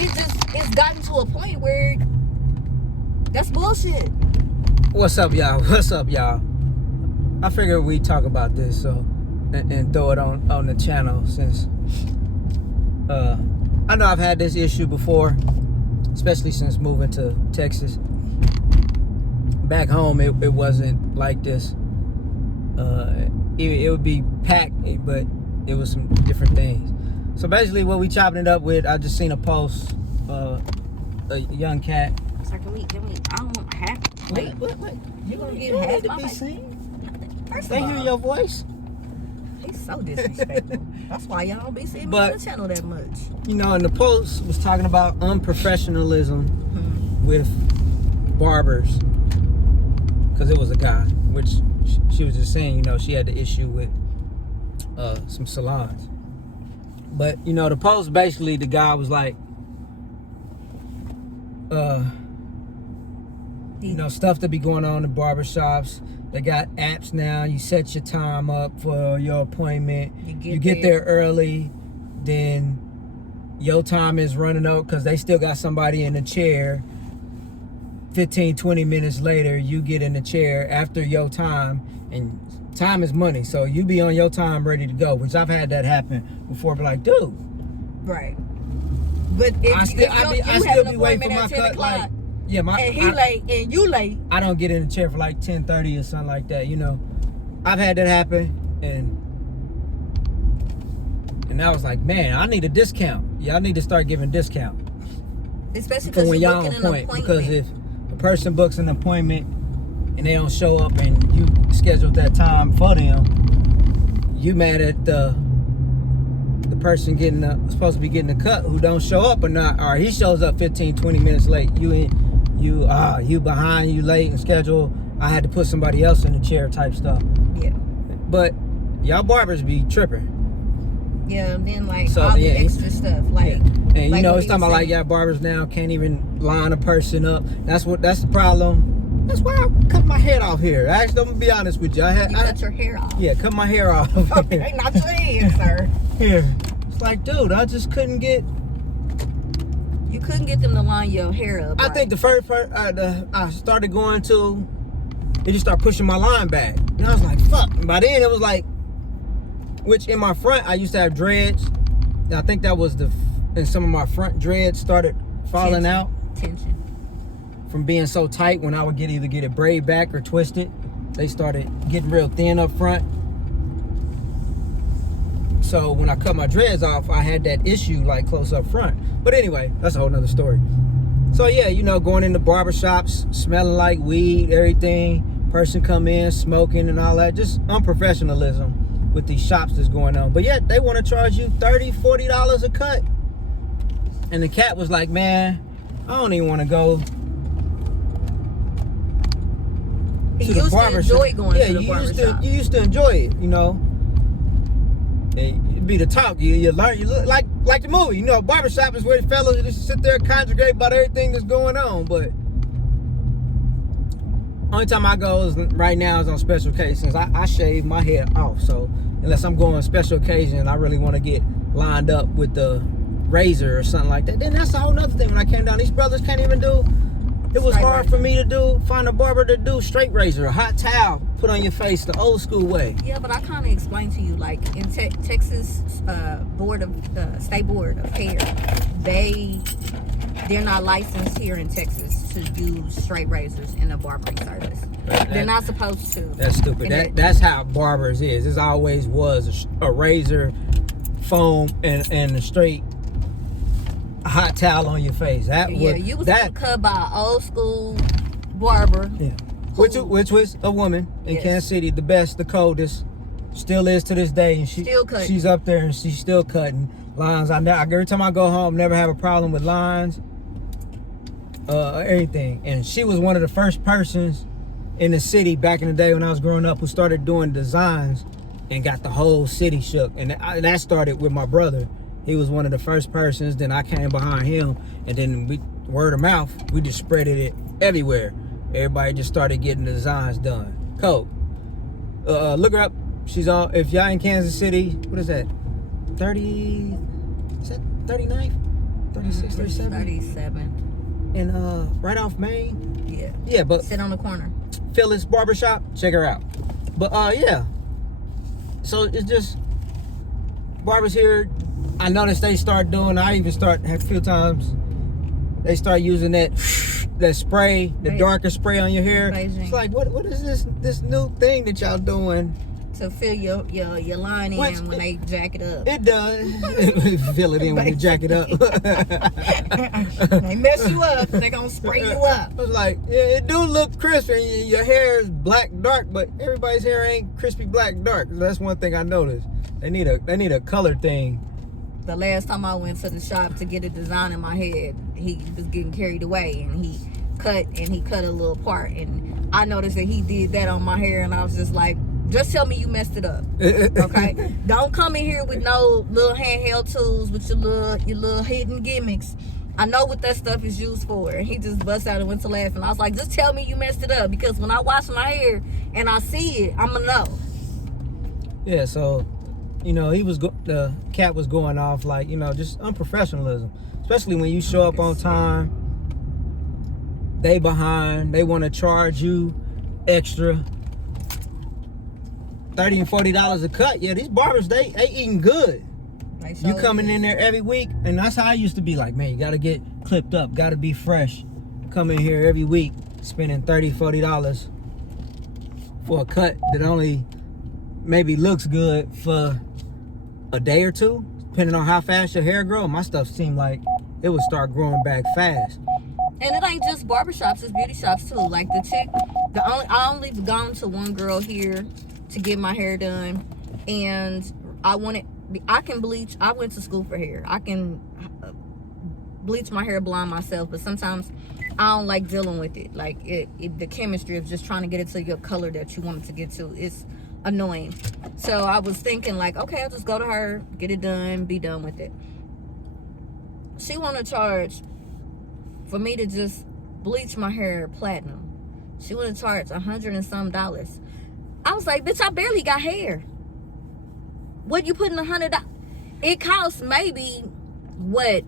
it's gotten to a point where that's bullshit. What's up, y'all? What's up, y'all? I figured we'd talk about this and throw it on the channel since I know I've had this issue before, especially since moving to Texas. Back home, it wasn't like this. It would be packed, but it was some different things. So basically, what we chopping it up with, I just seen a post, a young cat. Sir, can we? I don't want half. Wait, what? You gonna get half to my be face? seen? First They of hear all, your voice. he's so disrespectful. That's why y'all don't be seeing me But- on the channel that much. You know, and the post was talking about unprofessionalism with barbers, because it was a guy, which she was just saying, you know, she had the issue with some salons. But, you know, the post, basically, the guy was like, you know, stuff that be going on in barbershops. They got apps now. You set your time up for your appointment. You get there early. Then your time is running out because they still got somebody in the chair. 15, 20 minutes later, you get in the chair after your time. And time is money. So you be on your time ready to go. Which I've had that happen before. Be like, dude. Right. But if I still be waiting for my cut. Like, yeah, and he late and you late. I don't get in the chair for like 10:30 or something like that. You know, I've had that happen, and I was like, man, I need a discount. Y'all need to start giving discount, Especially for because when you're y'all on booking an point. appointment. Because if a person books an appointment and they don't show up and you scheduled that time for them, you mad at the person getting supposed to be getting the cut who don't show up or not, or he shows up 15, 20 minutes late. You behind, you late in schedule. I had to put somebody else in the chair type stuff. Yeah. But y'all barbers be tripping. Yeah, and then like So, all the yeah, extra stuff, like. And you like know, what it's he talking about was like saying. y'all barbers now can't even line a person up. That's the problem. That's why I cut my head off here. Actually, I'm gonna be honest with you. You cut your hair off. Yeah, cut my hair off. Okay, not your head, sir. Here. It's like, dude, I just couldn't get. You couldn't get them to line your hair up. I right. think the first part I started going to, it just started pushing my line back. And I was like, fuck. And by then it was like, which in my front, I used to have dreads. And I think that was and some of my front dreads started falling out Tension. from being so tight. When I would either get it braid back or twisted, they started getting real thin up front. So when I cut my dreads off, I had that issue like close up front. But anyway, that's a whole nother story. So yeah, you know, going into barbershops, smelling like weed, everything. Person come in, smoking and all that. Just unprofessionalism with these shops that's going on. But yet they want to charge you $30, $40 a cut. And the cat was like, man, I don't even want to go He to the used to barbershop. enjoy going Yeah, to the barbershop. you used to enjoy it, you know. It'd be the talk. You learn. You look like the movie. You know, barbershop is where the fellas just sit there and congregate about everything that's going on. But only time I go is right now is on special occasions. I shave my hair off. So unless I'm going on special occasion, I really want to get lined up with the razor or something like that. Then that's a whole nother thing. When I came down, these brothers can't even do. It was Straight hard razor. for me to find a barber to do straight razor, a hot towel, put on your face the old school way. Yeah, but I kind of explained to you, like in Texas State Board of Hair, they're not licensed here in Texas to use straight razors in a barbering service. They're not supposed to. That's stupid. That's how barbers is. It always was a razor, foam, and a straight hot towel on your face. You was cut by an old school barber. Yeah. Which was a woman in Yes. Kansas City, the best, the coldest, still is to this day, and Still cutting. she's up there and she's still cutting lines. Every time I go home, never have a problem with lines, everything. And she was one of the first persons in the city back in the day when I was growing up who started doing designs and got the whole city shook. And that started with my brother. He was one of the first persons. Then I came behind him, and then word of mouth, we just spreaded it everywhere. Everybody just started getting the designs done. Cool. Look her up. She's on. If y'all in Kansas City, what is that? 30? Is that 39th? 36, 37? 37. And right off Main. Yeah. Yeah, but sit on the corner. Phyllis Barbershop, check her out. But yeah. So it's just barbers here. I noticed they start doing. I even start a few times. They start using that spray, the darker spray on your hair. Beijing. It's like, what is this new thing that y'all doing? To fill your line in when they jack it up. It does. Fill it in when you jack it up. They mess you up. They gonna spray you up. It's like, yeah, it do look crisp, and your hair is black dark, but everybody's hair ain't crispy black dark. That's one thing I noticed. They need a color thing. The last time I went to the shop to get a design in my head, he was getting carried away, and he cut a little part, and I noticed that he did that on my hair, and I was just like, just tell me you messed it up, okay? Don't come in here with no little handheld tools with your little hidden gimmicks. I know what that stuff is used for. And he just bust out and went to laughing. I was like, just tell me you messed it up, because when I wash my hair and I see it, I'm gonna know. Yeah, so the cat was going off like, just unprofessionalism, especially when you show up on time. They behind. They want to charge you extra. $30 and $40 a cut. Yeah, these barbers, they eating good. You coming in there every week, and that's how I used to be like, man, you got to get clipped up, got to be fresh. Come in here every week, spending $30, $40 for a cut that only maybe looks good for a day or two, depending on how fast your hair grows. My stuff seemed like it would start growing back fast. And it ain't just barbershops, it's beauty shops too. Like I only gone to one girl here to get my hair done, and I can bleach. I went to school for hair. I can bleach my hair blonde myself, but sometimes I don't like dealing with it. Like the chemistry of just trying to get it to your color that you want it to get to is annoying. So I was thinking like, okay, I'll just go to her, get it done, be done with it. She want to charge for me to just bleach my hair platinum. She want to charge $100 and some. I was like, bitch, I barely got hair. What you putting $100? It costs maybe what,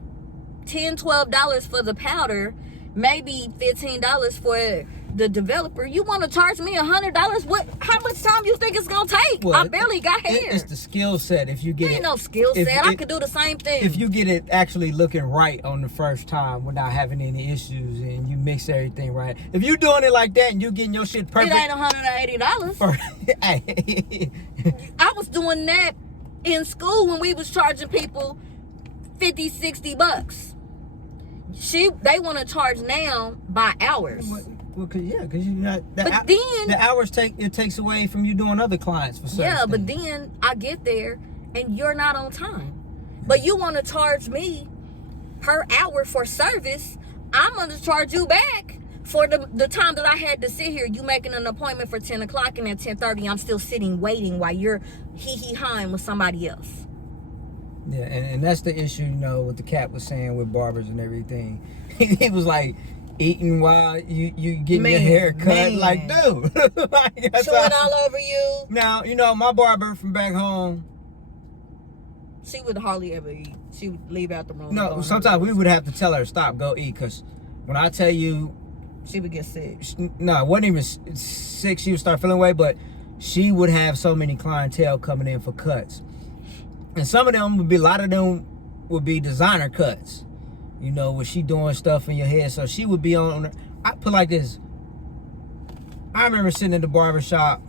$10, $12 for the powder, maybe $15 for the developer. You want to charge me $100? What? How much time you think it's gonna take? Well, I barely got hair. It's the skill set. If you get ain't no skill set. I could do the same thing. If you get it actually looking right on the first time without having any issues, and you mix everything right. If you doing it like that and you getting your shit perfect, it ain't $180. I was doing that in school when we was charging people $50, $60. They want to charge now by hours. Well, cause you not. But then the hours takes away from you doing other clients for certain things. But then I get there and you're not on time. But you want to charge me per hour for service. I'm gonna charge you back for the time that I had to sit here. You making an appointment for 10 o'clock, and at 10:30 I'm still sitting waiting while you're hee-hee-hawing with somebody else. Yeah, and that's the issue, what the cat was saying with barbers and everything. He was like eating while you getting your hair cut. Like, dude. Chewing all over you. Now, my barber from back home, she would hardly ever eat. She would leave out the room. No, sometimes we would have to tell her, stop, go eat. Because when I tell you, she would get sick. No, it wasn't even sick. She would start feeling away, but she would have so many clientele coming in for cuts. And some of them a lot of them would be designer cuts. Where she doing stuff in your head. So she would be on, I put like this. I remember sitting in the barbershop,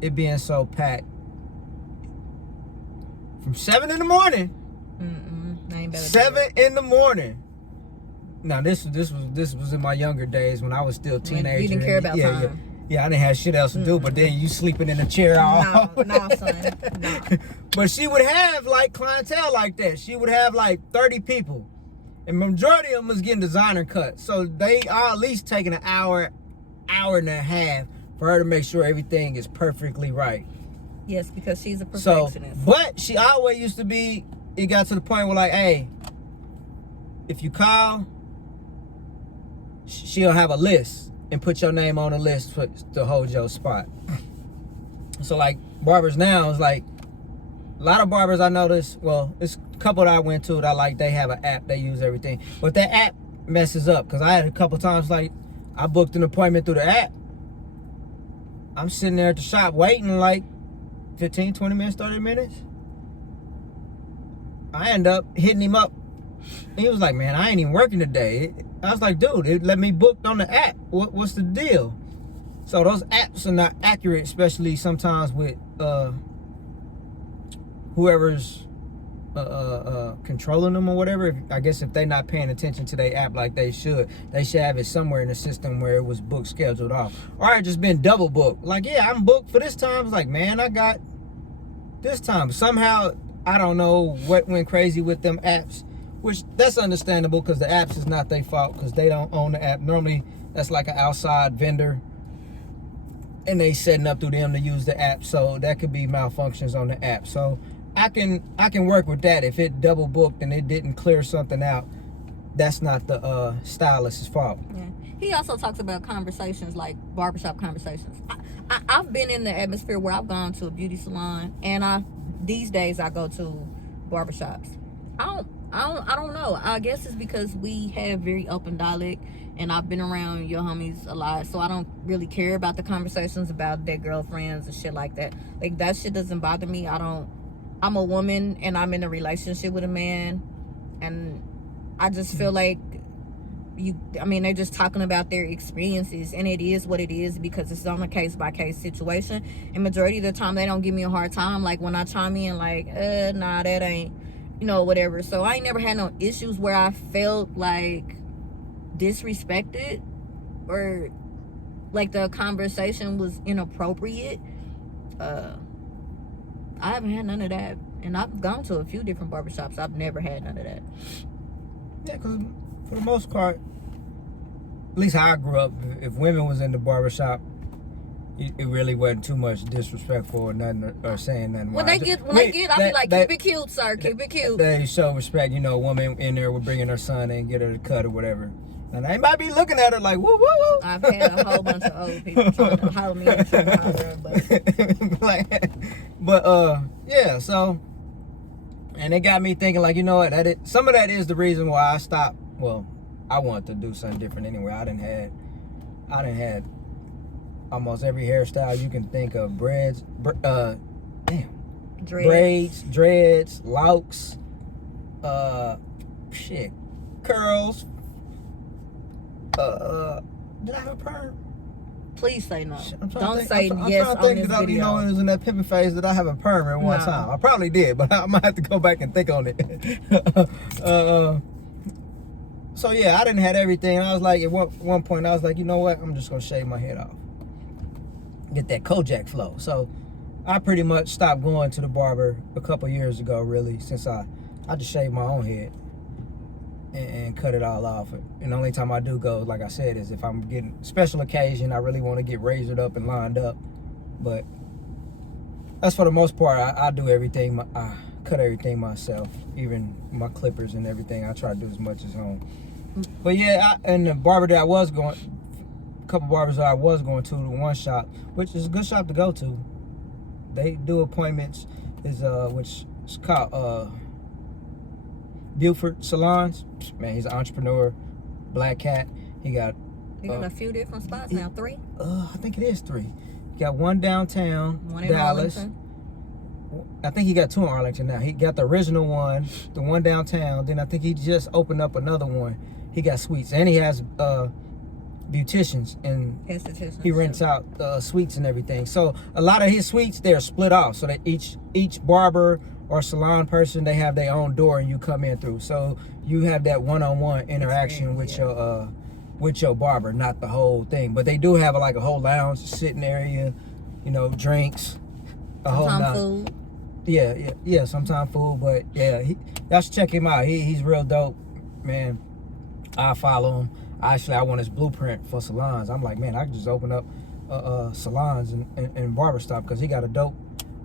it being so packed. From 7 in the morning. 7 in the morning. Now this was in my younger days when I was still a teenager. You didn't care about time. Yeah, I didn't have shit else to do, but then you sleeping in a chair all. No, son. No. But she would have like clientele like that. She would have like 30 people. And majority of them was getting designer cuts. So they are at least taking an hour and a half for her to make sure everything is perfectly right. Yes, because she's a perfectionist. But she always used to be, it got to the point where like, hey, if you call, she'll have a list and put your name on the list to hold your spot. So like barbers now is like lot of barbers I noticed, well, it's a couple that I went to that I like, they have an app, they use everything. But that app messes up, because I had a couple times, like, I booked an appointment through the app. I'm sitting there at the shop waiting like 15, 20 minutes, 30 minutes. I end up hitting him up. He was like, man, I ain't even working today. I was like, dude, it let me book on the app. What's the deal? So those apps are not accurate, especially sometimes with whoever's controlling them or whatever. I guess if they're not paying attention to their app like they should have it somewhere in the system where it was booked, scheduled off. Or it just been double booked. Like, yeah, I'm booked for this time. It's like, man, I got this time. Somehow, I don't know what went crazy with them apps, which that's understandable because the apps is not their fault because they don't own the app. Normally, that's like an outside vendor and they setting up through them to use the app. So that could be malfunctions on the app. So I can work with that. If it double booked and it didn't clear something out, that's not the stylist's fault. Yeah. He also talks about conversations like barbershop conversations. I've been in the atmosphere where I've gone to a beauty salon, and these days I go to barbershops. I don't know. I guess it's because we have very open dialect, and I've been around your homies a lot, so I don't really care about the conversations about their girlfriends and shit like that. Like, that shit doesn't bother me. I'm a woman and I'm in a relationship with a man, and I just feel like they're just talking about their experiences, and it is what it is because it's on a case-by-case situation, and majority of the time they don't give me a hard time, like when I chime in like, nah, that ain't, whatever. So I ain't never had no issues where I felt like disrespected or like the conversation was inappropriate. I haven't had none of that, and I've gone to a few different barbershops. I've never had none of that. Yeah, because for the most part, at least how I grew up, if women was in the barbershop, it really wasn't too much disrespectful or nothing, or saying nothing. When they get, I'll be like, keep it cute, sir, keep it cute. They show respect. A woman in there would bringing her son and get her to cut or whatever. And they might be looking at her like, woo, woo, woo. I've had a whole bunch of old people trying to holler me and trying to holler her, but yeah, so, and it got me thinking, like, what, some of that is the reason why I stopped. Well, I wanted to do something different anyway. I done had almost every hairstyle you can think of. Braids, dreads, locks, curls. Did I have a perm? Please say no. Don't say yes on this video. It was in that pimping phase that I have a perm at one time. I probably did, but I might have to go back and think on it. So yeah, I didn't have everything. I was like, at one point, I was like, you know what? I'm just gonna shave my head off, get that Kojak flow. So I pretty much stopped going to the barber a couple years ago, really, since I just shaved my own head and cut it all off. And the only time I do go, like I said, is if I'm getting special occasion, I really want to get razored up and lined up. But that's for the most part. I do everything. I cut everything myself, even my clippers and everything. I try to do as much as home. But yeah, and the barber that I was going, a couple barbers that I was going to, the one shop, which is a good shop to go to. They do appointments, which is called Buford Salons. Man, he's an entrepreneur, black cat. He got a few different spots now. 3? I think it is 3. He got one downtown, one in Dallas. Arlington. I think he got 2 in Arlington now. He got the original one, the one downtown. Then I think he just opened up another one. He got suites, and he has beauticians, and he rents out suites and everything. So a lot of his suites, they're split off, so that each barber or salon person, they have their own door, and you come in through. So you have that one-on-one interaction with your barber, not the whole thing. But they do have like a whole lounge, sitting area, drinks, Sometimes food. Yeah, sometimes food. But yeah, y'all should check him out. He's real dope, man. I follow him. Actually, I want his blueprint for salons. I'm like, man, I can just open up salons and barber shop, because he got a dope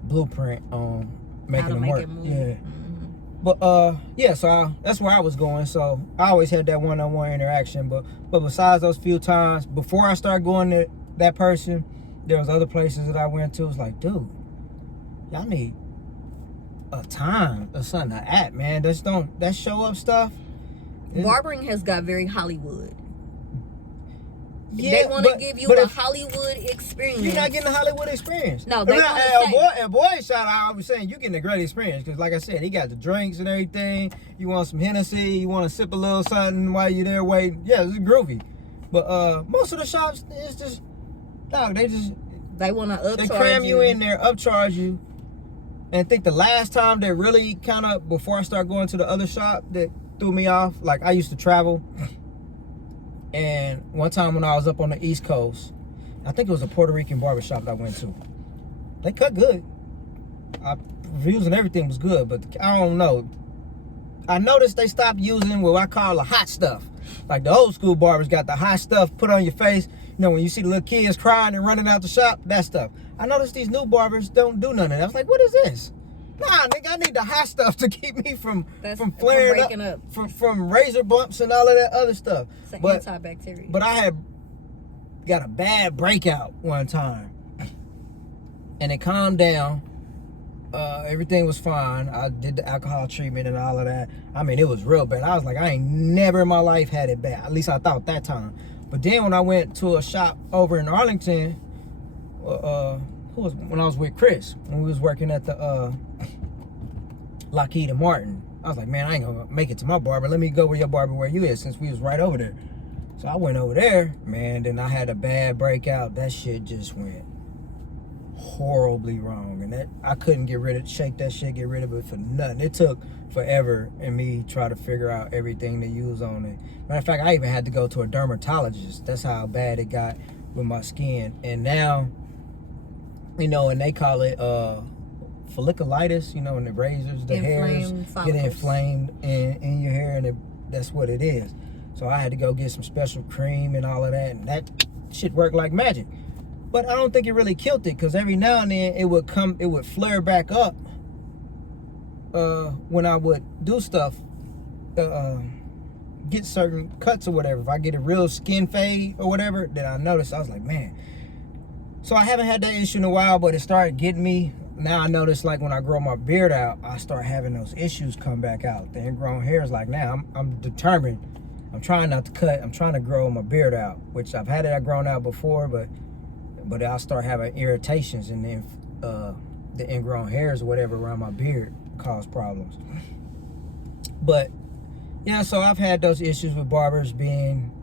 blueprint on making them work. Yeah. But yeah, so that's where I was going. So I always had that one-on-one interaction. But besides those few times before I started going to that person, there was other places that I went to. It was like, dude, y'all need a time or something, an app, man. That show up stuff. Barbering has got very Hollywood. Yeah, they want to give you a Hollywood experience. You're not getting a Hollywood experience. No, they want to say. Boy shot, I was saying, you're getting a great experience. Because like I said, he got the drinks and everything. You want some Hennessy. You want to sip a little something while you're there waiting. Yeah, it's groovy. But most of the shops, it's just, dog, they want to upcharge you. They cram you in there, upcharge you. And I think the last time that really kind of, before I start going to the other shop, that threw me off, like I used to travel. And one time when I was up on the East Coast, I think it was a Puerto Rican barbershop that I went to. They cut good. Reviews and everything was good, but I don't know. I noticed they stopped using what I call the hot stuff. Like the old school barbers got the hot stuff put on your face. You know, when you see the little kids crying and running out the shop, that stuff. I noticed these new barbers don't do none of that. I was like, what is this? Nah, nigga, I need the hot stuff to keep me from flaring up. From razor bumps and all of that other stuff. It's an antibacterial. But I had got a bad breakout one time. And it calmed down. Everything was fine. I did the alcohol treatment and all of that. I mean, it was real bad. I was like, I ain't never in my life had it bad. At least I thought that time. But then when I went to a shop over in Arlington, when I was with Chris, when we was working at the Lockheed and Martin, I was like, man, I ain't gonna make it to my barber. Let me go where your barber where you is, since we was right over there. So I went over there, man. Then I had a bad breakout. That shit just went horribly wrong, and that I couldn't get rid of it for nothing. It took forever and me try to figure out everything to use on it. Matter of fact, I even had to go to a dermatologist. That's how bad it got with my skin. And now, you know, and they call it folliculitis, you know, in the razors, the hairs get inflamed in your hair, and that's what it is. So I had to go get some special cream and all of that, and that shit worked like magic. But I don't think it really killed it, because every now and then it would flare back up when I would do stuff, get certain cuts or whatever. If I get a real skin fade or whatever, then I noticed, I was like, man. So I haven't had that issue in a while, but it started getting me. Now I notice, like, when I grow my beard out, I start having those issues come back out. The ingrown hairs, like, now I'm determined. I'm trying not to cut. I'm trying to grow my beard out, which I've had it grown out before, but I'll start having irritations, and then the ingrown hairs or whatever around my beard cause problems. But yeah, so I've had those issues with barbers being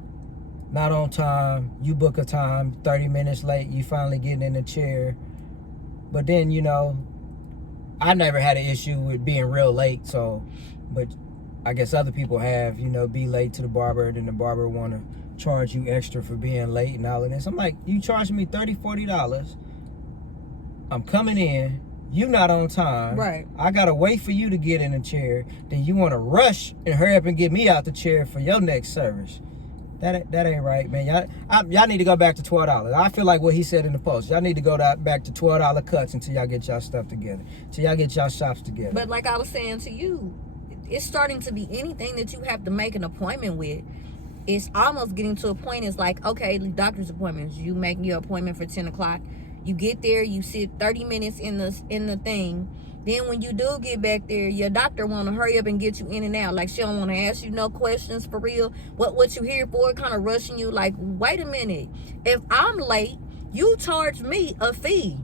not on time. You book a time, 30 minutes late, you finally getting in the chair. But then, you know, I never had an issue with being real late, but I guess other people have, you know, be late to the barber, then the barber want to charge you extra for being late and all of this. I'm like, you charging me $30, $40. I'm coming in, you not on time. Right. I gotta wait for you to get in the chair. Then you want to rush and hurry up and get me out the chair for your next service. That ain't right, man. Y'all need to go back to $12. I feel like what he said in the post. Y'all need to go back to $12 cuts until y'all get y'all stuff together. Till y'all get y'all shops together. But like I was saying to you, it's starting to be anything that you have to make an appointment with. It's almost getting to a point. It's like, okay, doctor's appointments. You make your appointment for 10 o'clock. You get there, you sit 30 minutes in the thing. Then when you do get back there, your doctor want to hurry up and get you in and out. Like, she don't want to ask you no questions for real. What you here for? Kind of rushing you. Like, wait a minute. If I'm late, you charge me a fee.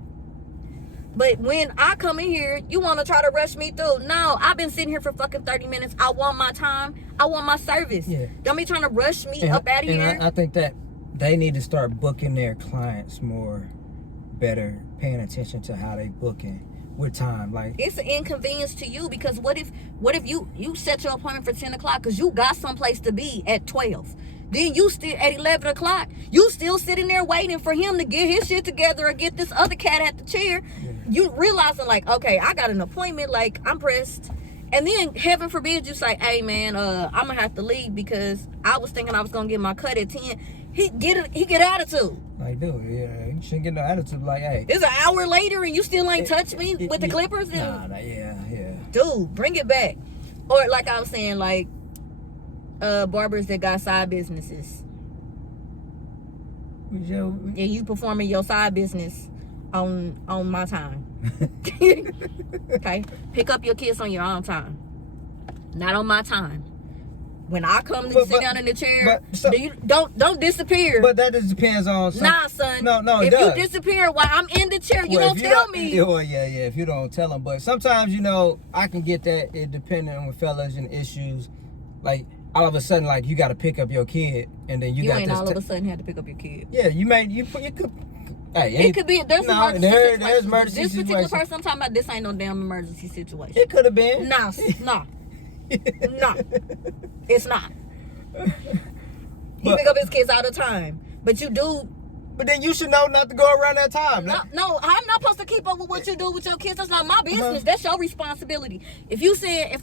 But when I come in here, you want to try to rush me through. No, I've been sitting here for fucking 30 minutes. I want my time. I want my service. Yeah. Don't be trying to rush me up out of here. I think that they need to start booking their clients more better, paying attention to how they booking with time. Like, it's an inconvenience to you, because what if you set your appointment for 10 o'clock because you got someplace to be at 12. Then you still at 11 o'clock, you still sitting there waiting for him to get his shit together or get this other cat at the chair. Yeah. You realizing, like, okay, I got an appointment, like, I'm pressed. And then, heaven forbid, you say, hey, man, I'm going to have to leave because I was thinking I was going to get my cut at 10. He get attitude. Like, dude, yeah, you shouldn't get no attitude. Like, hey. It's an hour later and you still ain't touched me with the clippers? Nah, yeah. Dude, bring it back. Or, like I was saying, like, barbers that got side businesses. And you performing your side business on my time. Okay? Pick up your kids on your own time. Not on my time. When I come to sit down in the chair, don't disappear. But that just depends on Nah, son. No, if you disappear while I'm in the chair, you don't tell me. Well, yeah, if you don't tell them. But sometimes, I can get that, it depending on fellas and issues. Like, all of a sudden, like, you got to pick up your kid, and then you got ain't all of a sudden had to pick up your kid. Yeah, you could. Hey, it could be. There's emergency there's emergency This particular person I'm talking about, this ain't no damn emergency situation. It could have been. Nah. No, it's not. He pick up his kids all the time, but you do. But then you should know not to go around that time. No, I'm not supposed to keep up with what you do with your kids. That's not my business. That's your responsibility. If you saying,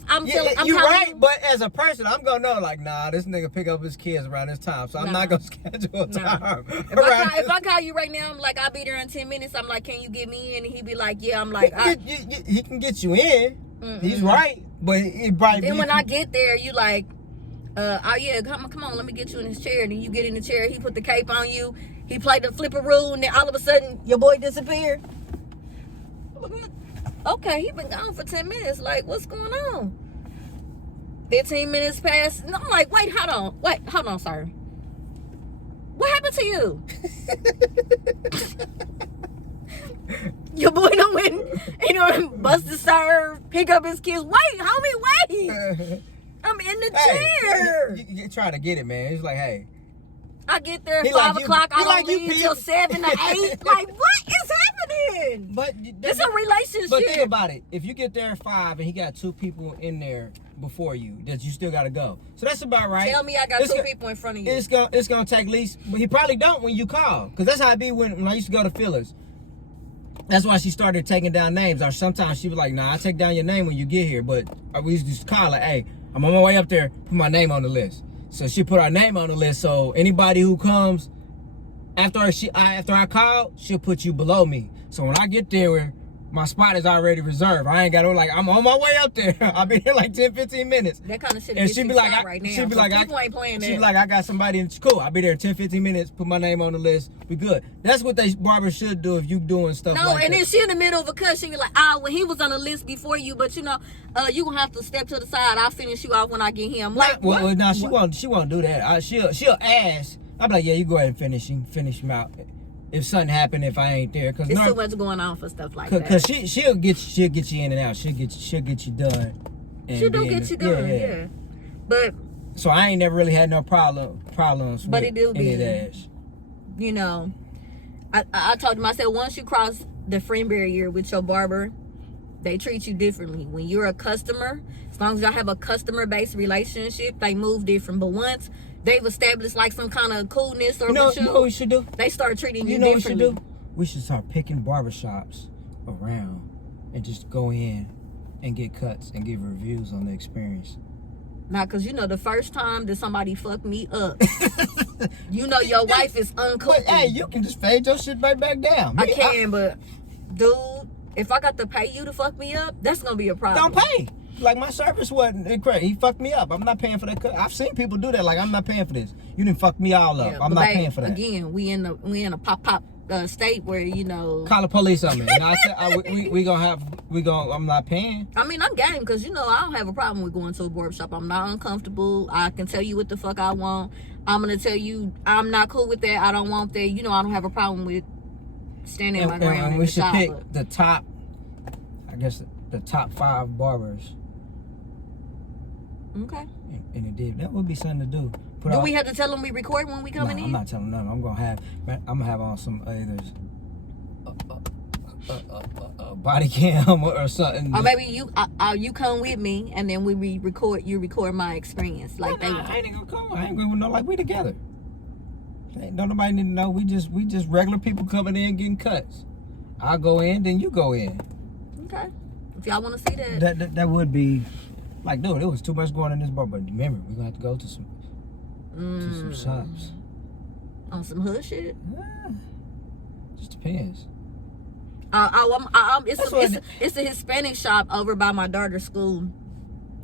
you're right. But as a person, I'm gonna know, like, nah, this nigga pick up his kids around this time, so I'm not gonna schedule a time. If I call you right now, I'm like, I'll be there in 10 minutes. I'm like, can you get me in? And he be like, yeah. I'm like, he can get you in. He's right, but it probably. Then when I get there, you like, oh yeah, come on, let me get you in his chair. And then you get in the chair. He put the cape on you. He played the flipper rule, and then all of a sudden, your boy disappeared. Okay, he been gone for 10 minutes. Like, what's going on? 15 minutes passed. And I'm like, wait, hold on, sir. What happened to you? Your boy done went, bust the serve, pick up his kids. Wait, homie, wait. I'm in the chair. You try to get it, man. It's like, hey. I get there at 5 o'clock. I don't leave till 7 or 8. Like, what is happening? But it's a relationship. But think about it. If you get there at 5 and he got 2 people in there before you, that you still got to go. So that's about right. Tell me I got 2 people in front of you. It's gonna take at least. But he probably don't when you call, because that's how it be when I used to go to Phyllis. That's why she started taking down names. Or sometimes she was like, nah, I take down your name when you get here. But we used to just call her, hey, I'm on my way up there. Put my name on the list. So she put our name on the list. So anybody who comes after I call, she'll put you below me. So when I get there, my spot is already reserved. I ain't got to, like, I'm on my way up there. I'll be here like 10, 15 minutes. That kind of shit. And she'd be like, right now. She'd be like, people ain't playing that. She'd be like, I got somebody. It's cool. I'll be there in 10, 15 minutes. Put my name on the list. We good. That's what they barbers should do if you doing stuff like that. No, and then she in the middle of a cut. She be like, well, he was on the list before you, but you going to have to step to the side. I'll finish you off when I get him. Like, what? Well, no, she won't do that. She'll ask. I'll be like, yeah, you go ahead and finish him out. If something happened, if I ain't there, it's too much going on for stuff like that. Cause she'll get you in and out. She'll get you done. She'll get you done, yeah. But so I ain't never really had no problems. But with it do any be, of that. I told him, I said, once you cross the friend barrier with your barber, they treat you differently. When you're a customer, as long as y'all have a customer-based relationship, they move different. But once they've established like some kind of coolness or you know what we should do? They start treating you differently. differently. What we should do? We should start picking barbershops around and just go in and get cuts and give reviews on the experience. Now, because the first time that somebody fucked me up, your wife is uncool. But hey, you can just fade your shit right back down. I can, but dude, if I got to pay you to fuck me up, that's going to be a problem. Don't pay. Like, my service wasn't crazy. He fucked me up. I'm not paying for that cut. I've seen people do that. Like, I'm not paying for this. You didn't fuck me all up. I'm not paying for that. Again, we in a pop state where call the police on me. And I said I'm not paying. I mean, I'm game because I don't have a problem with going to a barbershop. I'm not uncomfortable. I can tell you what the fuck I want. I'm gonna tell you I'm not cool with that. I don't want that. I don't have a problem with standing my ground. And we should pick the top. I guess the top 5 barbers. Okay. And it did. That would be something to do. Do we have to tell them we record when we coming in? I'm not telling them. I'm gonna have on some either a body cam or something. Or maybe you come with me and then we record. You record my experience like I ain't gonna come. I ain't gonna know like we together. Don't nobody need to know. We just regular people coming in getting cuts. I'll go in, then you go in. Okay. If y'all want to see that. That would be. Like, dude, it was too much going in this bar. But remember, we're going to have to go to some shops. On some hood shit? Yeah. Just depends. It's a Hispanic shop over by my daughter's school.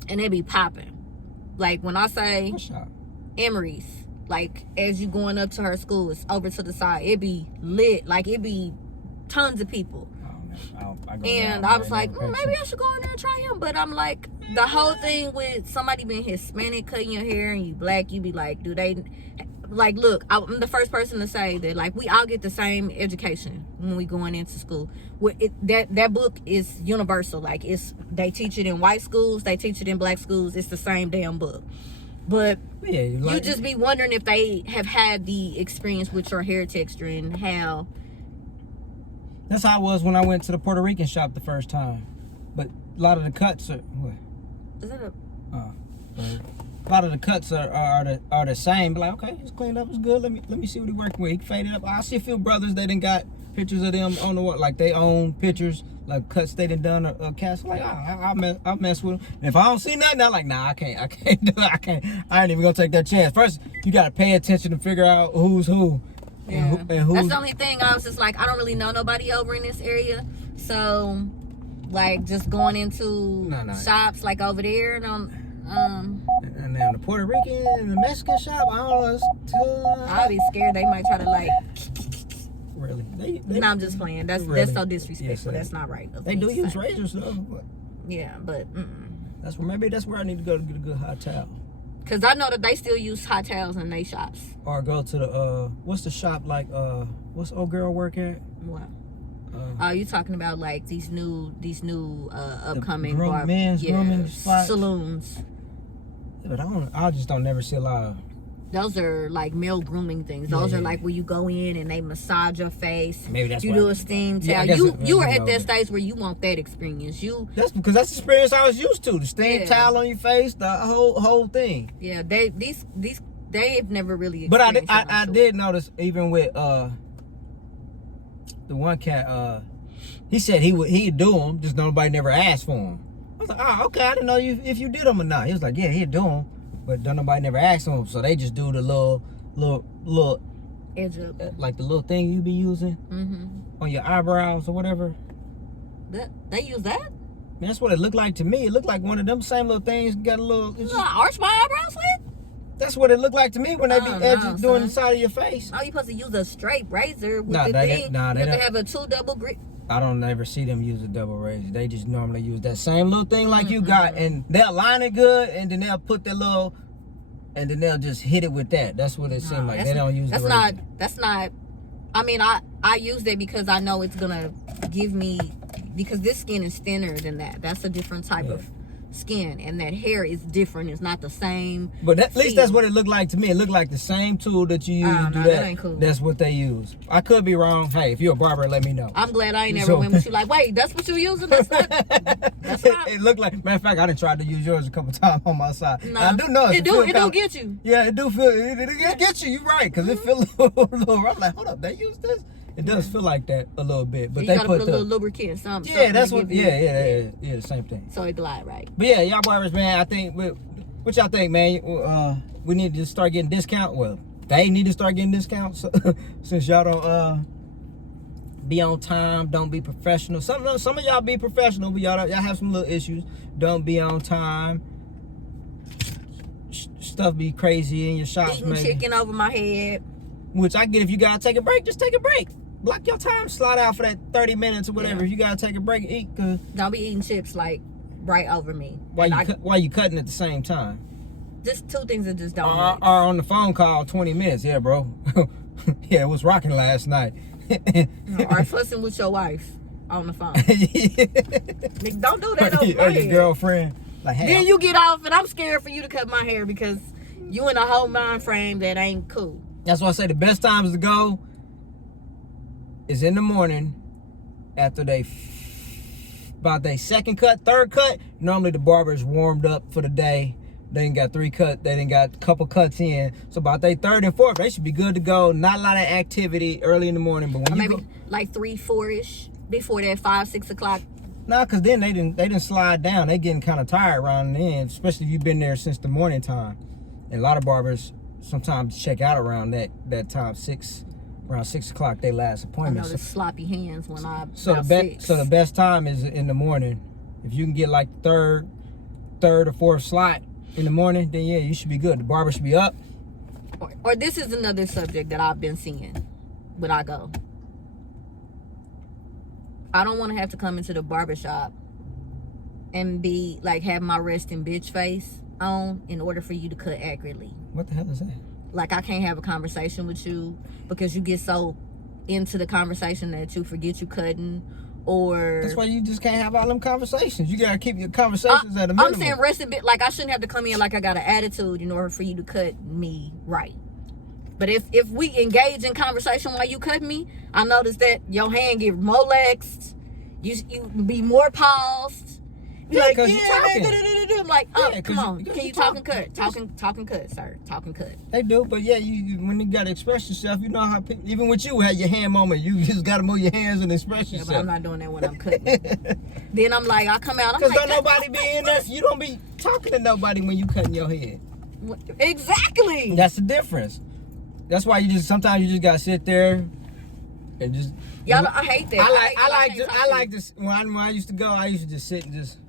And they be popping. Like, when I say what shop? Emery's. Like, as you going up to her school, it's over to the side. It be lit. Like, it be tons of people. And I was like, maybe I should go in there and try him. But I'm like, the whole thing with somebody being Hispanic cutting your hair and you black, you be like, do they, like, look, I'm the first person to say that, like, we all get the same education when we going into school. That book is universal. Like, they teach it in white schools, they teach it in black schools. It's the same damn book. But yeah, you just be wondering if they have had the experience with your hair texture and how. That's how it was when I went to the Puerto Rican shop the first time. But a lot of the cuts are. What? Is that a lot of the cuts are the same. Like, okay, it's cleaned up, it's good. Let me see what he working with. He faded up. I see a few brothers they done got pictures of them on the wall, like they own pictures, like cuts they done a cast. Like, I'll mess with them. And if I don't see nothing, I'm like, nah, I can't do it. I ain't even gonna take that chance. First, you gotta pay attention to figure out who's who. Yeah. And who's, that's the only thing. I was just like, I don't really know nobody over in this area, so like just going into shops like over there and and then the Puerto Rican and the Mexican shop, I don't know. I'll be scared they might try to like. Really? No, I'm just playing. That's so disrespectful. Yes, that's not right. They do use razors though. But yeah, but maybe that's where I need to go to get a good hot towel. Cause I know that they still use hot towels in their shops. Or go to the what's the shop like? What's old girl work at? What? Oh, you talking about like these new upcoming men's grooming spots? Saloons. Yeah, but I just don't never see a lot of. Those are like male grooming things. Those are like where you go in and they massage your face. Maybe that's you do a steam towel. You are at that stage where you want that experience. That's because that's the experience I was used to. The steam towel on your face, the whole thing. Yeah, they've never really. But I did notice even with the one cat. He said he'd do them, just nobody never asked for them. I was like, oh, okay, I didn't know if you did them or not. He was like, yeah, he'd do them. But don't nobody never ask them, so they just do the little edge up, like the little thing you be using on your eyebrows or whatever. They use that? Man, that's what it looked like to me. It looked like one of them same little things. Got a little. Arch my eyebrows with? That's what it looked like to me when they be edges doing the side of your face. Oh, you supposed to use a straight razor with the thing. You have to have a 2 double grit. I don't ever see them use a double razor. They just normally use that same little thing like you got, and they'll line it good, and then they'll put their little, and then they'll just hit it with that. That's what it seems like. They don't use the razor. That's not. I mean, I use that because I know it's gonna give me, because this skin is thinner than that. That's a different type of skin, and that hair is different. It's not the same. But at least that's what it looked like to me. It looked like the same tool that you use to do that. That ain't cool. That's what they use. I could be wrong. Hey, if you're a barber, let me know. I'm glad I ain't never went with you like, wait, that's what you're using? That's not. That's not. It looked like. Matter of fact, I done tried to use yours a couple times on my side. No, I do know it do get you. Yeah, it do feel. It gets you. You're right, because it feel a little rough. Like, hold up, they use this. It does feel like that a little bit, but you gotta put a little lubricant, something. Yeah, that's what. Yeah, the same thing. So it glide right. But yeah, y'all barbers, man. I think. What y'all think, man? We need to start getting discount. Well, they need to start getting discounts since y'all don't be on time, don't be professional. Some of y'all be professional, but y'all have some little issues. Don't be on time. Stuff be crazy in your shops. Eating chicken over my head. Which I get. If you gotta take a break, just take a break. Block your time, slide out for that 30 minutes or whatever. If you gotta take a break, eat. Don't be eating chips like right over me. While you cutting at the same time. Just 2 things that just don't. Or on the phone call 20 minutes. Yeah, bro. Yeah, it was rocking last night. Or fussing with your wife on the phone. Don't do that over or your girlfriend. Like, hey, then you get off, and I'm scared for you to cut my hair because you in a whole mind frame that ain't cool. That's why I say the best times to go is in the morning after about their second cut, third cut. Normally the barber's warmed up for the day. They ain't got 3 cuts. They didn't got a couple cuts in. So about their third and fourth, they should be good to go. Not a lot of activity early in the morning, but when maybe like 3, 4-ish before that 5, 6 o'clock. Nah, cause then they didn't slide down. They getting kind of tired around then, especially if you've been there since the morning time. And a lot of barbers sometimes check out around that time, around 6 o'clock. They last appointment. I know the sloppy hands when so the best time is in the morning. If you can get like third or fourth slot in the morning, then yeah, you should be good. The barber should be up. Or this is another subject that I've been seeing when I go. I don't want to have to come into the barbershop and be like have my resting bitch face on in order for you to cut accurately. What the hell is that? Like, I can't have a conversation with you because you get so into the conversation that you forget you cutting, or... That's why you just can't have all them conversations. You gotta keep your conversations at a minimum. I'm saying rested bit, like, I shouldn't have to come in like I got an attitude in order for you to cut me right. But if we engage in conversation while you cut me, I notice that your hand get more relaxed, you be more paused. Yeah, Like, because you're talking. I'm like, oh, Yeah, come on. because Can you you talk and talking. cut? Talk and cut, sir. Talk and cut. They do, but yeah, you when you gotta express yourself, you know how people, even with you, had your hand moment, you just gotta move your hands and express Yeah, yourself. but I'm not doing that when I'm cutting. Then I'm like, I come out, I'm Because like, don't nobody be in there. You don't be talking to nobody when you cutting your head. exactly. That's the difference. That's why you just sometimes you just gotta sit there and just. Y'all, I hate that. I like this when I used to go. I used to just sit and just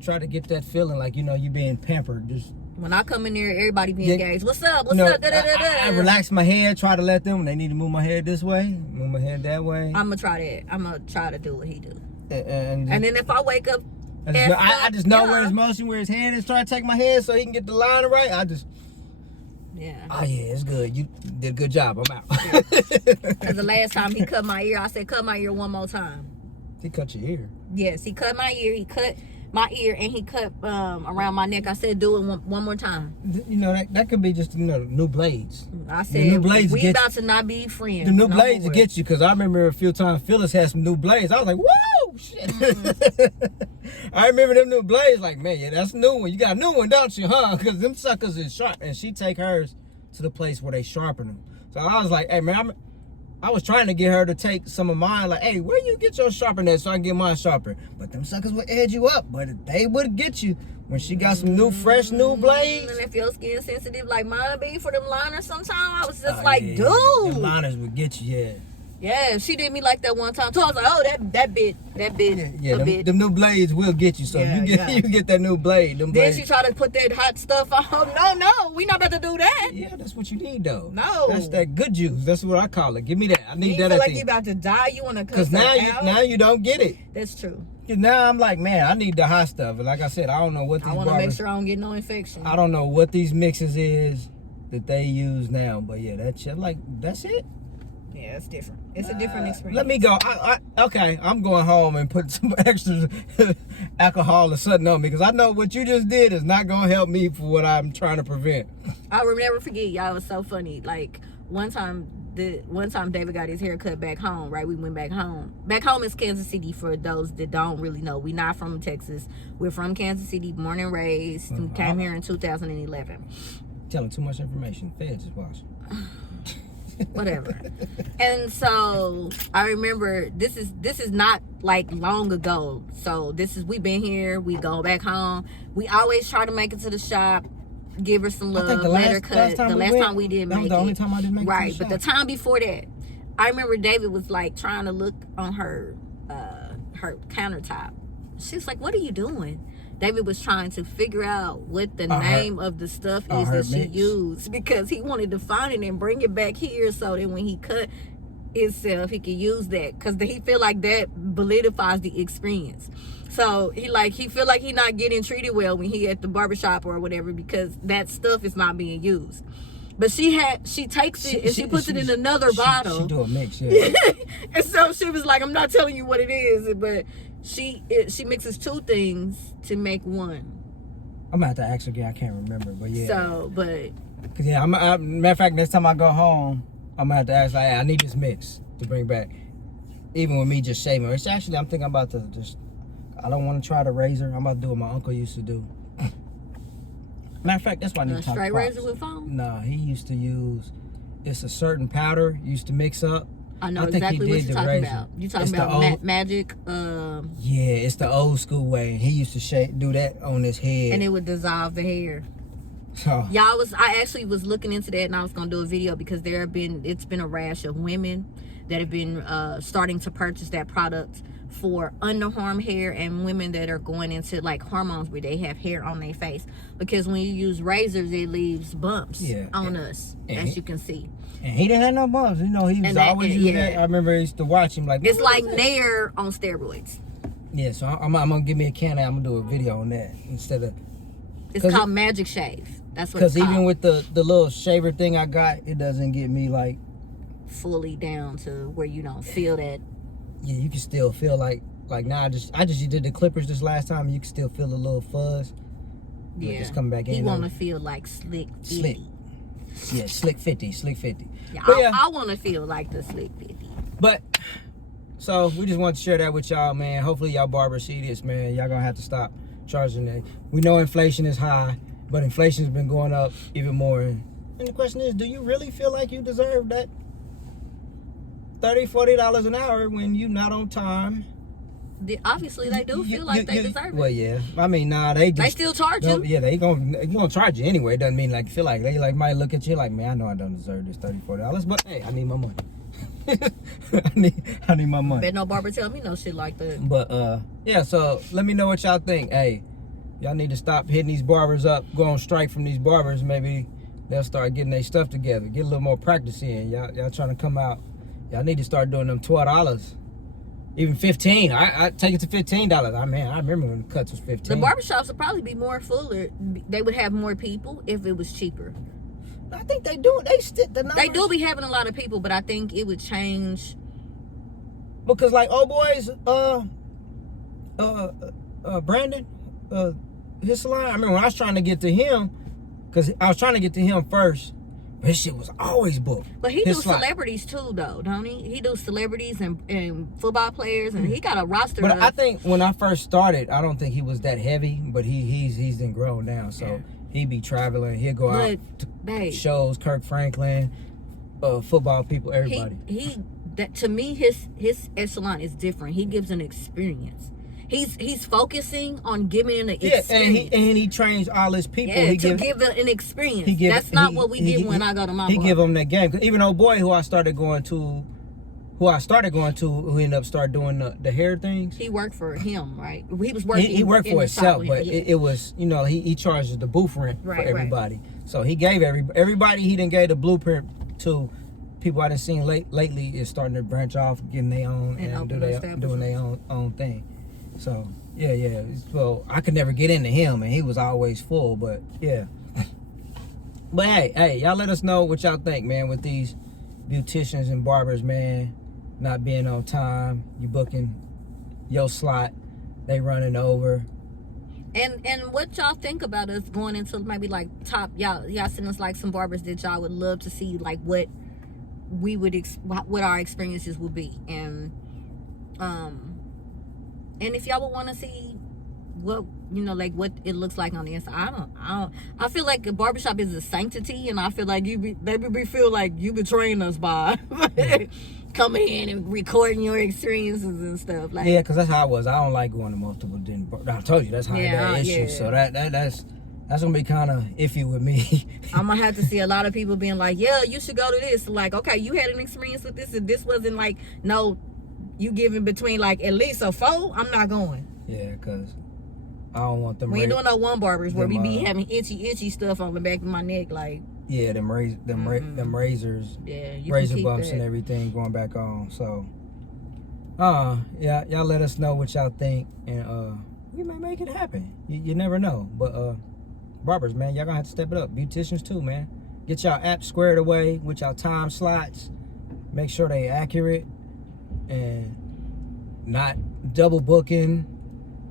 try to get that feeling like you being pampered. Just when I come in there, everybody be engaged. What's up? What's you know, up? Da, da, da, da. I relax my head. Try to let them. When they need to move my head this way, move my head that way. I'm gonna try that. I'm gonna try to do what he do. And then if I wake up, I just know where his motion, where his hand is, trying to take my head so he can get the line right. I just. Yeah. Oh yeah, it's good. You did a good job. I'm out. Because the last time he cut my ear, I said, cut my ear one more time. He cut your ear. Yes, he cut my ear. He cut my ear and he cut around my neck. I said, do it one more time. You know that could be just new blades. I said, new blades we about to not be friends. The new blades will get you, because I remember a few times Phyllis had some new blades. I was like, whoa, shit. I remember them new blades. Like, man, yeah, that's a new one. You got a new one, don't you, huh? Because them suckers is sharp, and she take hers to the place where they sharpen them. So I was like, hey man, I was trying to get her to take some of mine, like, hey, where you get your sharpener at so I can get mine sharper? But them suckers would edge you up, but they would get you when she got some new, fresh, new blades. And if your skin sensitive like mine be for them liners sometimes, I was just Yeah, dude. them liners would get you, yeah. Yeah, she did me like that one time too. I was like, oh, that bit, Yeah, them new blades will get you. So Yeah, you get that new blade. Them Then blades. she tried to put that hot stuff on. No, we not about to do that. Yeah, that's what you need though. No. That's that good juice. That's what I call it. Give me that. I need You that. feel like you about to die. You want to cut Because now you don't get it. That's true. Now I'm like, man, I need the hot stuff. And like I said, I don't know what these I want to make sure I don't get no infection. I don't know what these mixes is that they use now. But yeah, that's it. Yeah, it's different. It's a different experience. Let me go. Okay, I'm going home and put some extra alcohol or something on me, because I know what you just did is not going to help me for what I'm trying to prevent. I will never forget, y'all. It was so funny. Like, one time David got his hair cut back home, right? We went back home. Back home is Kansas City, for those that don't really know. We're not from Texas. We're from Kansas City, born and raised. Came here in 2011. Telling too much information. Feds is watching. Whatever. And so I remember this is not like long ago. So we've been here, we go back home. We always try to make it to the shop, give her some love, let her cut. The last time we didn't make it. That was the only time I didn't make it. Right, but the time before that, I remember David was like trying to look on her countertop. She was like, "What are you doing?" David was trying to figure out what the name of the stuff is that she used, because he wanted to find it and bring it back here so that when he cut himself, he could use that, because he feel like that validifies the experience. So he feel like he not getting treated well when he at the barbershop or whatever, because that stuff is not being used. But she takes it and she puts it in another bottle. She do a mix, yeah. And so she was like, I'm not telling you what it is, but she mixes two things to make one. I'm gonna have to ask her again. I can't remember, but yeah. So, but cause yeah, matter of fact, next time I go home, I'm gonna have to ask. Like, hey, I need this mix to bring back. Even with me just shaving, it's actually I'm thinking about to just. I don't want to try the razor. I'm about to do what my uncle used to do. Matter of fact, that's why I need to talk straight Pops. razor with foam? No, he used to use. It's a certain powder he used to mix up. I know exactly what you're talking about. You're talking about magic. Yeah, it's the old school way. He used to do that on his head, and it would dissolve the hair. So I actually was looking into that, and I was gonna do a video, because it's been a rash of women that have been starting to purchase that product for underarm hair, and women that are going into like hormones where they have hair on their face, because when you use razors it leaves bumps on us, as you can see. And he didn't have no bumps, you know. He was always using that. I remember I used to watch him like, it's like Nair on steroids. Yeah, so I'm gonna give me a can. I'm gonna do a video on that instead of. It's called Magic Shave. That's what. Because even with the little shaver thing I got, it doesn't get me like fully down to where you don't feel that. Yeah, you can still feel like now. I just did the clippers this last time. And you can still feel a little fuzz. Yeah, it's coming back in. He want to feel like slick. Yeah, slick 50. Yeah, I want to feel like the slick 50. But so we just want to share that with y'all, man. Hopefully y'all barbers see this, man. Y'all gonna have to stop charging that. We know inflation is high, but inflation's been going up even more. And the question is, do you really feel like you deserve that $30, $40 an hour when you not on time? Obviously, they do feel like they deserve it. Well, yeah. I mean, nah, they still charge you. Yeah, they gonna charge you anyway. It doesn't mean like feel like they like might look at you like, man, I know I don't deserve this $30, $40, but hey, I need my money. I need my money. Bet no barber tell me no shit like that. But yeah. So let me know what y'all think. Hey, y'all need to stop hitting these barbers up. Go on strike from these barbers. Maybe they'll start getting their stuff together. Get a little more practice in. Y'all trying to come out. Y'all need to start doing them $12, even $15. I take it to $15. I remember when the cuts was $15. The barbershops would probably be more fuller. They would have more people if it was cheaper. I think they do. They stick the numbers. They do be having a lot of people, but I think it would change. Because like old boys, Brandon, his salon. I remember when I was trying to get to him, because I was trying to get to him first. But his shit was always booked. But he do celebrities too, though, don't he? He do celebrities and football players, and he got a roster. But I think when I first started, I don't think he was that heavy. But he's been grown now, so he be traveling. He'll go out to shows. Kirk Franklin, football people, everybody. To me, his salon is different. He gives an experience. He's focusing on giving an experience. And he trains all his people. Yeah, to give an experience. That's not what we give when I go to my barber. He give them that game. Even old boy who I started going to, who ended up start doing the hair things. He worked for him, right? He was working. He worked for himself, but it was, you know, he charges the booth rent for everybody. Right. So he gave everybody he didn't gave the blueprint to. People I done seen lately is starting to branch off, getting their own and doing their own thing. So yeah. So I could never get into him, and he was always full. But yeah. But hey, y'all let us know what y'all think, man, with these beauticians and barbers, man, not being on time. You booking your slot, they running over. And what y'all think about us going into maybe like top y'all send us like some barbers that y'all would love to see, like what we would what our experiences would be, and if y'all would want to see what, you know, like what it looks like on the inside. I feel like a barbershop is a sanctity, and I feel like they feel like you betraying us by coming in and recording your experiences and stuff. Like, yeah, because that's how I was. I don't like going to multiple. I told you that's how I got issues. So that's gonna be kind of iffy with me. I'm gonna have to see a lot of people being like, yeah, you should go to this. Like, okay, you had an experience with this, and this wasn't like, no, you giving between like at least a 4. I'm not going. Yeah, because I don't want them. We ain't doing no one barbers where we be having itchy stuff on the back of my neck, like. Yeah, them razors. Yeah, razor bumps and everything going back on. So, yeah, y'all let us know what y'all think, and we may make it happen. You never know, but barbers, man, y'all gonna have to step it up. Beauticians too, man. Get y'all apps squared away with y'all time slots. Make sure they accurate and not double booking.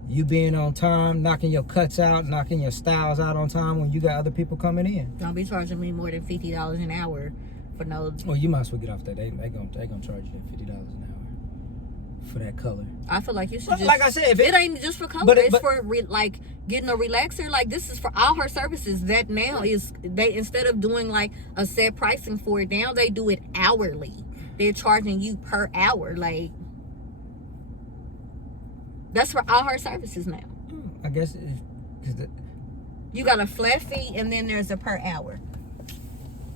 You being on time, knocking your cuts out, knocking your styles out on time when you got other people coming in. Don't be charging me more than $50 an hour for no. Well, you might as well get off that. They gonna charge you $50 an hour for that color. I feel like you should just, like I said, if it ain't just for color. It's for like getting a relaxer. Like, this is for all her services. That now is, they, instead of doing like a set pricing for it, now they do it hourly. They're charging you per hour. Like, that's for all her services now. I guess you got a flat fee, and then there's a per hour.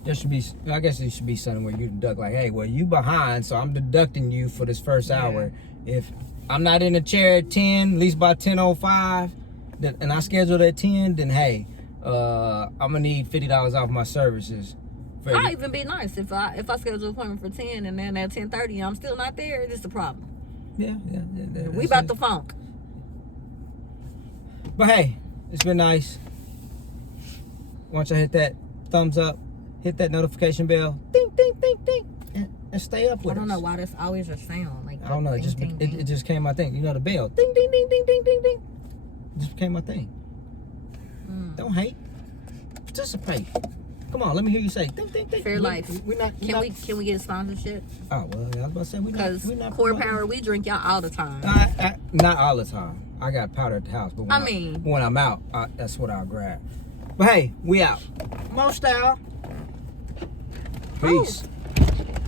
There should be, I guess it should be something where you deduct like, hey, well, you behind, so I'm deducting you for this first hour. If I'm not in the chair at 10, at least by 10:05, and I scheduled at 10, then hey, I'm gonna need $50 off my services. I'd even be nice if I schedule an appointment for 10 and then at 10:30 I'm still not there. It's a problem. Yeah. We about to funk. But hey, it's been nice. Once you hit that thumbs up, hit that notification bell, ding, ding, ding, ding, and stay up with us. I don't know why that's always a sound. Like I don't know. Ding, It ding, ding. just came my thing. You know the bell, ding, ding, ding, ding, ding, ding, ding. It just became my thing. Don't hate. Participate. Come on, let me hear you say ding, ding, ding. Fair life. Can we get a sponsorship? Oh well, I was about to say because Core Power, we drink y'all all the time. Not all the time. I got powder at the house, but when I'm out, that's what I'll grab. But hey, we out. Mostyle. Peace. Ooh.